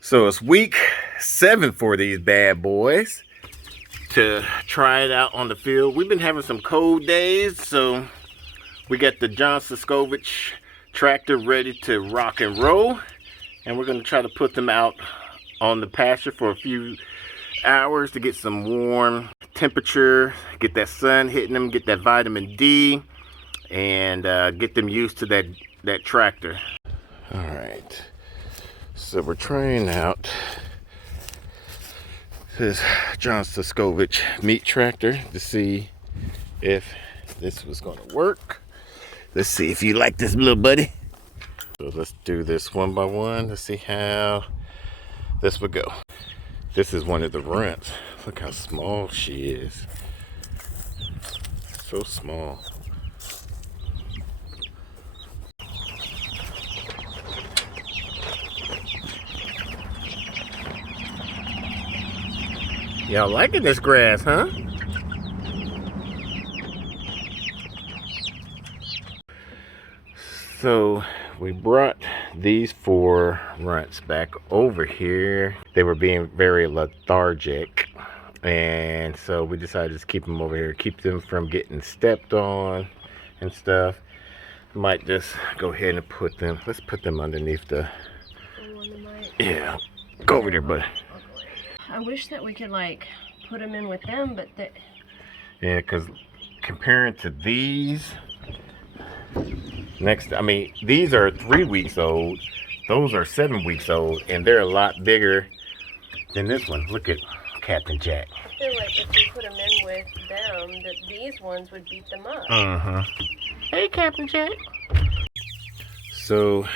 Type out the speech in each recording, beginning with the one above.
So it's week 7 for these bad boys to try it out on the field. We've been having some cold days, so we got the John Suscovick tractor ready to rock and roll, and we're going to try to put them out on the pasture for a few hours to get some warm temperature, get that sun hitting them, get that vitamin D, and get them used to that tractor. All right, so we're trying out this John Suscovick meat tractor to see if this was going to work. Let's see if you like this little buddy. So let's do this one by one to see how this would go. This is one of the runts. Look how small she is. So small. Y'all liking this grass, huh? So we brought these 4 runts back over here. They were being very lethargic, and so we decided to just keep them over here, keep them from getting stepped on and stuff. Might just go ahead and let's put them underneath the, yeah, go over there, buddy. I wish that we could like put them in with them, but yeah, because comparing to these, these are 3 weeks old, those are 7 weeks old, and they're a lot bigger than this one. Look at Captain Jack. I feel like if we put them in with them, that these ones would beat them up. Hey, Captain Jack. So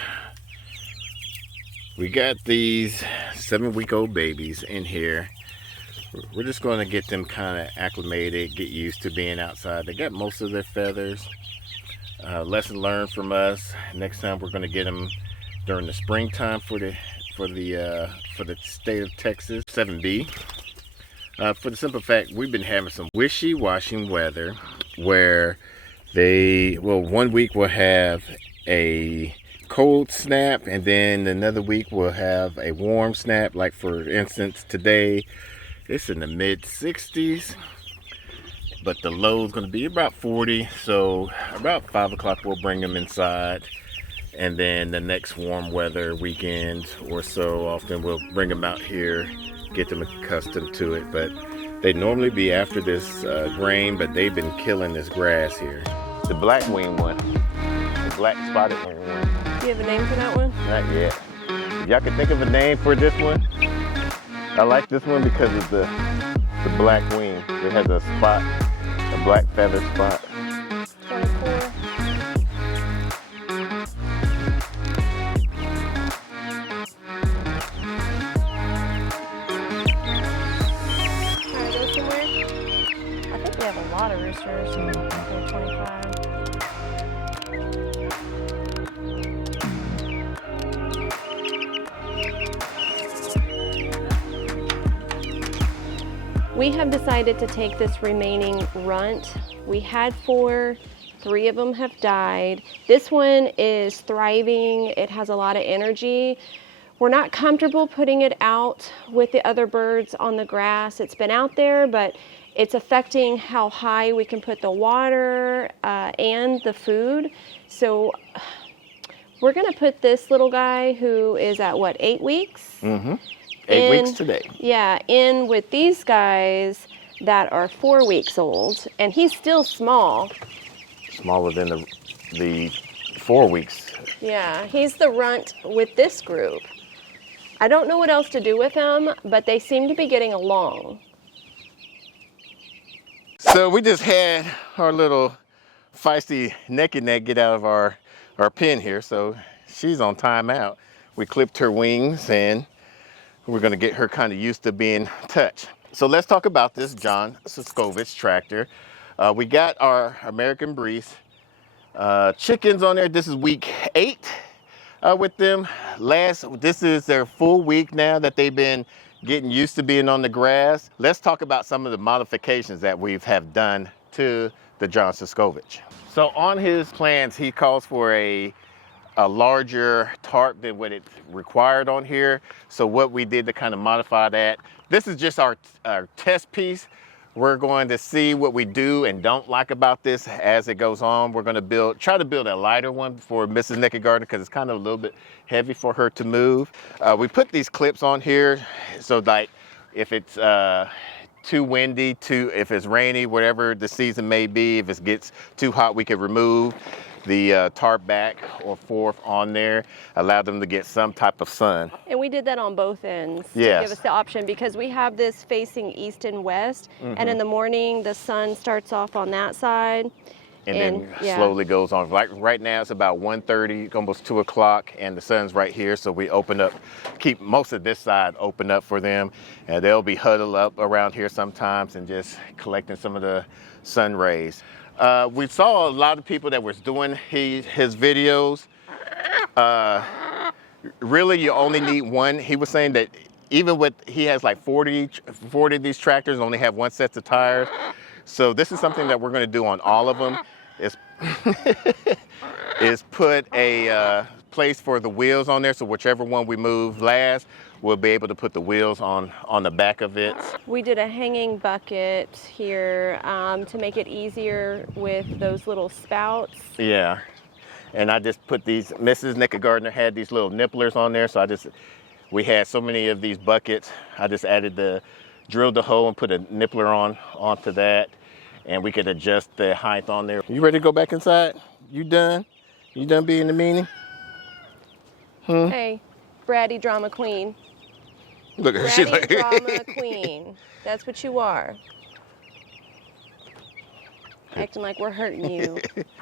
we got these 7-week-old babies in here. We're just going to get them kind of acclimated, get used to being outside. They got most of their feathers. Lesson learned from us. Next time we're going to get them during the springtime for the state of Texas. 7B. For the simple fact, we've been having some wishy-washy weather where one week we'll have a cold snap, and then another week we'll have a warm snap. Like for instance, today it's in the mid-60s, but the low is going to be about 40. So about 5 o'clock we'll bring them inside, and then the next warm weather weekend or so often we'll bring them out here, get them accustomed to it. But they normally be after this grain, but they've been killing this grass here. The black wing one, the black spotted wing one. Do you have a name for that one? Not yet. If y'all can think of a name for this one, I like this one because of the black wing. It has a spot, a black feather spot. Kind of cool. Trying to go somewhere? I think we have a lot of roosters. 25. We have decided to take this remaining runt. We had 4, 3 of them have died. This one is thriving. It has a lot of energy. We're not comfortable putting it out with the other birds on the grass. It's been out there, but it's affecting how high we can put the water and the food. So we're gonna put this little guy, who is at what, 8 weeks? 8 weeks today. Yeah, in with these guys that are 4 weeks old, and he's still small. Smaller than the 4 weeks. Yeah, he's the runt with this group. I don't know what else to do with him, but they seem to be getting along. So we just had our little feisty naked neck get out of our pen here, so she's on timeout. We clipped her wings, and we're gonna get her kind of used to being touched. So let's talk about this John Suscovick tractor. We got our American Breeze chickens on there. This is week 8 with them. This is their full week now that they've been getting used to being on the grass. Let's talk about some of the modifications that have done to the John Suscovick. So on his plans, he calls for a a larger tarp than what it required on here. So what we did to kind of modify that, this is just our test piece. We're going to see what we do and don't like about this as it goes on. We're going to try to build a lighter one for Mrs. Naked Gardener because it's kind of a little bit heavy for her to move. We put these clips on here so like if it's too windy, if it's rainy, whatever the season may be, if it gets too hot, we could remove the tarp back or forth on there, allow them to get some type of sun. And we did that on both ends to Yes. give us the option because we have this facing east and west, and in the morning the sun starts off on that side. And then slowly goes on. Like right now it's about 1:30, almost 2 o'clock, and the sun's right here. So we keep most of this side open up for them. And they'll be huddled up around here sometimes and just collecting some of the sun rays. We saw a lot of people that was doing his videos. Really, you only need one. He was saying that even with, he has like 40 of these tractors, only have one set of tires. So this is something that we're going to do on all of them, is put a place for the wheels on there. So whichever one we move last, we'll be able to put the wheels on the back of it. We did a hanging bucket here to make it easier with those little spouts. Yeah, and I just put these, Mrs. Naked Gardener had these little nipplers on there. So we had so many of these buckets. I just drilled the hole and put a nippler onto that, and we could adjust the height on there. You ready to go back inside? You done? You done being the meanie? Hey, bratty drama queen. Look at her, she's like, Bratty drama queen. That's what you are. Acting like we're hurting you.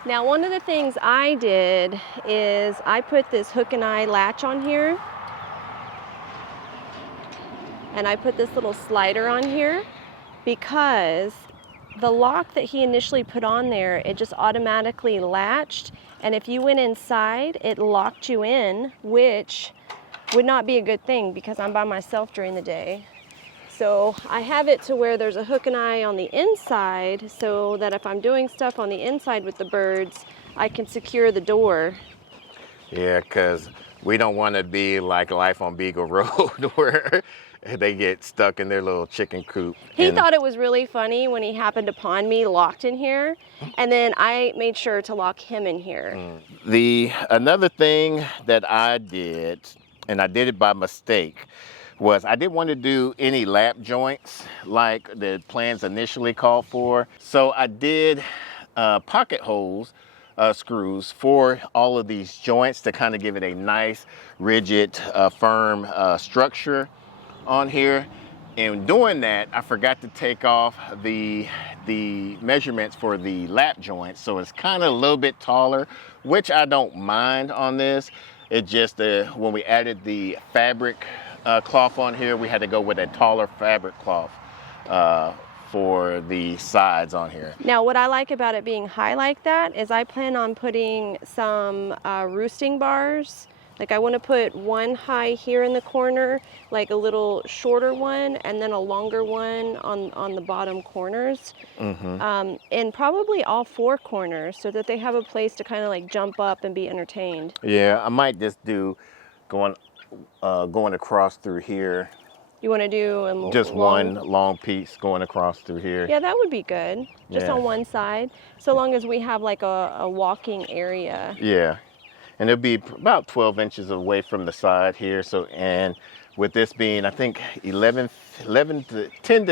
Now, one of the things I did is I put this hook and eye latch on here. And I put this little slider on here because the lock that he initially put on there, it just automatically latched. And if you went inside, it locked you in, which would not be a good thing because I'm by myself during the day. So I have it to where there's a hook and eye on the inside so that if I'm doing stuff on the inside with the birds, I can secure the door. Yeah, because we don't want to be like Life on Beagle Road where they get stuck in their little chicken coop. He thought it was really funny when he happened upon me locked in here, and then I made sure to lock him in here. Another thing that I did, and I did it by mistake, was I didn't want to do any lap joints like the plans initially called for. So I did pocket holes, screws for all of these joints to kind of give it a nice, rigid, firm structure on here. And doing that, I forgot to take off the measurements for the lap joints. So it's kind of a little bit taller, which I don't mind on this. It just, when we added the fabric cloth on here, we had to go with a taller fabric cloth for the sides on here. Now, what I like about it being high like that is I plan on putting some roosting bars. Like I want to put one high here in the corner, like a little shorter one, and then a longer one on the bottom corners. And probably all four corners so that they have a place to kind of like jump up and be entertained. Yeah, I might just do going across through here. You want to do just one long piece going across through here? Yeah, that would be good. Just on one side, so long as we have like a walking area. Yeah. And it'll be about 12 inches away from the side here. So, and with this being, I think 10 to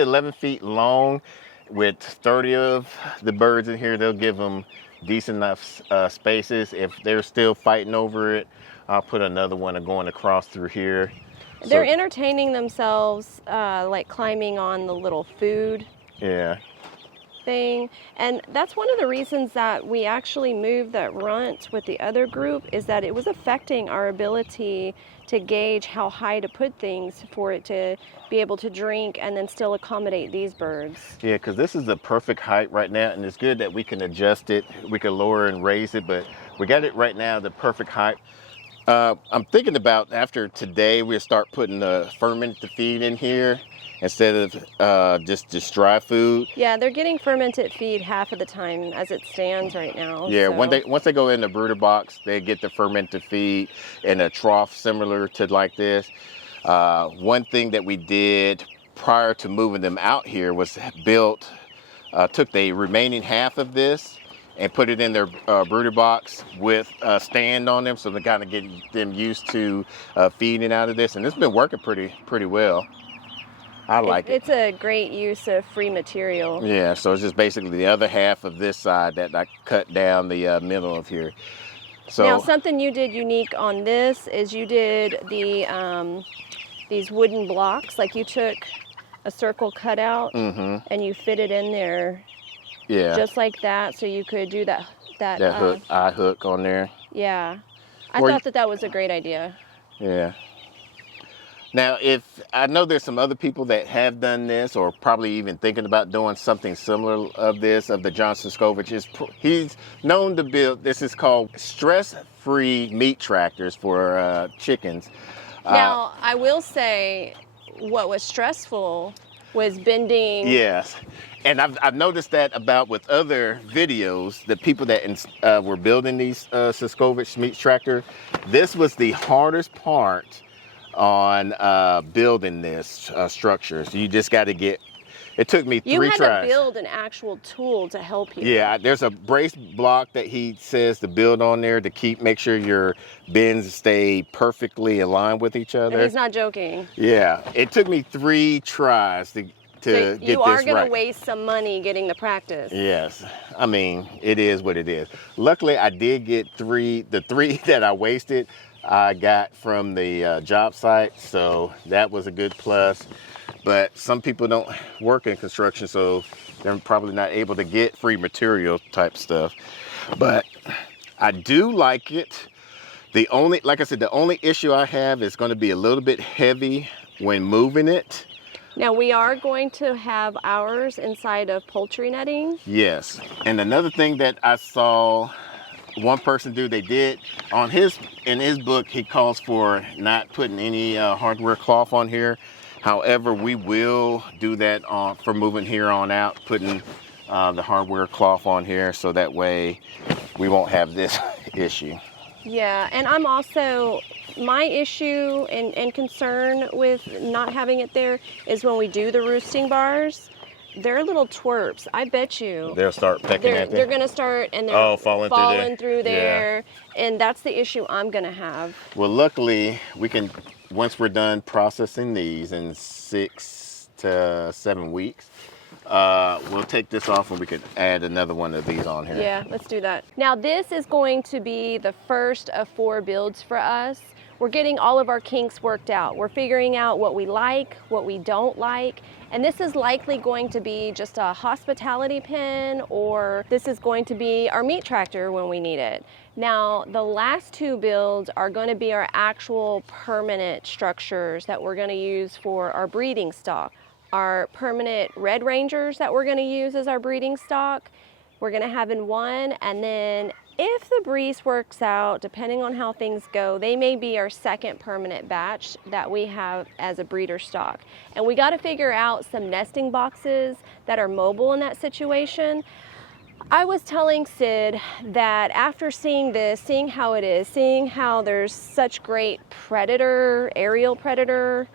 11 feet long, with 30 of the birds in here, they'll give them decent enough spaces. If they're still fighting over it, I'll put another one going across through here. They're entertaining themselves, like climbing on the little food. Yeah. Thing. And that's one of the reasons that we actually moved that runt with the other group, is that it was affecting our ability to gauge how high to put things for it to be able to drink and then still accommodate these birds. Yeah, because this is the perfect height right now, and it's good that we can adjust it. We can lower and raise it, but we got it right now the perfect height. I'm thinking about after today, we'll start putting the fermented feed in here instead of just dry food. Yeah, they're getting fermented feed half of the time as it stands right now. Yeah, so. once they go in the brooder box, they get the fermented feed in a trough similar to like this. One thing that we did prior to moving them out here was took the remaining half of this and put it in their brooder box with a stand on them, so they kind of get them used to feeding out of this, and it's been working pretty well. I like it. It's a great use of free material. Yeah, so it's just basically the other half of this side that I cut down the middle of here. So now, something you did unique on this is you did these wooden blocks. Like you took a circle cutout and you fit it in there. Yeah. Just like that, so you could do that eye hook on there. Yeah. I thought that was a great idea. Yeah. Now, if I know there's some other people that have done this or probably even thinking about doing something similar of the John Suscovick, he's known to build, this is called stress-free meat tractors for chickens. Now, I will say what was stressful was bending. Yes. And I've noticed that about with other videos, the people that were building these Suscovick meat tractor, this was the hardest part on building this structure. So you just got to it took me 3 tries. You had to build an actual tool to help you. Yeah, there's a brace block that he says to build on there to make sure your bends stay perfectly aligned with each other. And he's not joking. Yeah, it took me 3 tries to so get this right. You are going to waste some money getting the practice. Yes, I mean, it is what it is. Luckily, I did get the 3 that I wasted, I got from the job site, so that was a good plus. But some people don't work in construction, so they're probably not able to get free material type stuff. But I do like it. Like I said, the only issue I have is going to be a little bit heavy when moving it. Now, we are going to have ours inside of poultry netting. Yes. And another thing that I saw one person do, they did in his book, he calls for not putting any hardware cloth on here. However, we will do that for moving here on out, putting the hardware cloth on here, so that way we won't have this issue. Yeah, and I'm also, my issue and concern with not having it there is when we do the roosting bars, they're little twerps. I bet you they'll start pecking at them. They're going to start and they're falling through there. Yeah. And that's the issue I'm going to have. Well, luckily, we can, once we're done processing these in 6 to 7 weeks, we'll take this off and we could add another one of these on here. Yeah, let's do that. Now, this is going to be the first of 4 builds for us. We're getting all of our kinks worked out. We're figuring out what we like, what we don't like, and this is likely going to be just a hospitality pen, or this is going to be our meat tractor when we need it. Now, the last 2 builds are going to be our actual permanent structures that we're going to use for our breeding stock. Our permanent Red Rangers that we're going to use as our breeding stock, we're going to have in one, and then if the breeze works out, depending on how things go, they may be our second permanent batch that we have as a breeder stock. And we got to figure out some nesting boxes that are mobile in that situation. I was telling Sid that after seeing this, seeing how it is, seeing how there's such great aerial predator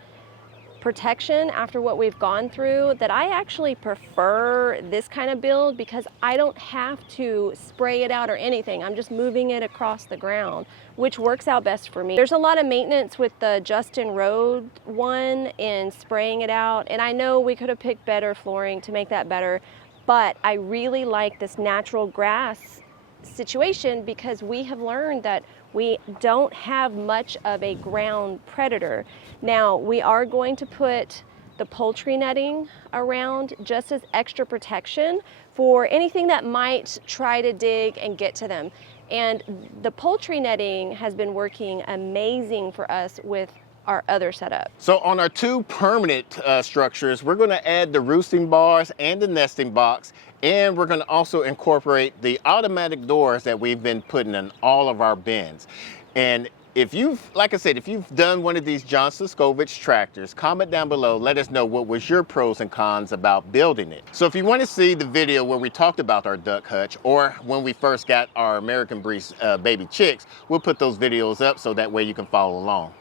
protection after what we've gone through, that I actually prefer this kind of build because I don't have to spray it out or anything. I'm just moving it across the ground, which works out best for me. There's a lot of maintenance with the Justin Road one in spraying it out, and I know we could have picked better flooring to make that better, but I really like this natural grass situation because we have learned that we don't have much of a ground predator. Now, we are going to put the poultry netting around just as extra protection for anything that might try to dig and get to them. And the poultry netting has been working amazing for us with our other setup. So on our 2 permanent structures, we're going to add the roosting bars and the nesting box, and we're going to also incorporate the automatic doors that we've been putting in all of our bins. And if like I said, if you've done one of these John Suscovick tractors, comment down below, let us know what was your pros and cons about building it. So if you want to see the video where we talked about our duck hutch, or when we first got our American breed baby chicks, we'll put those videos up so that way you can follow along.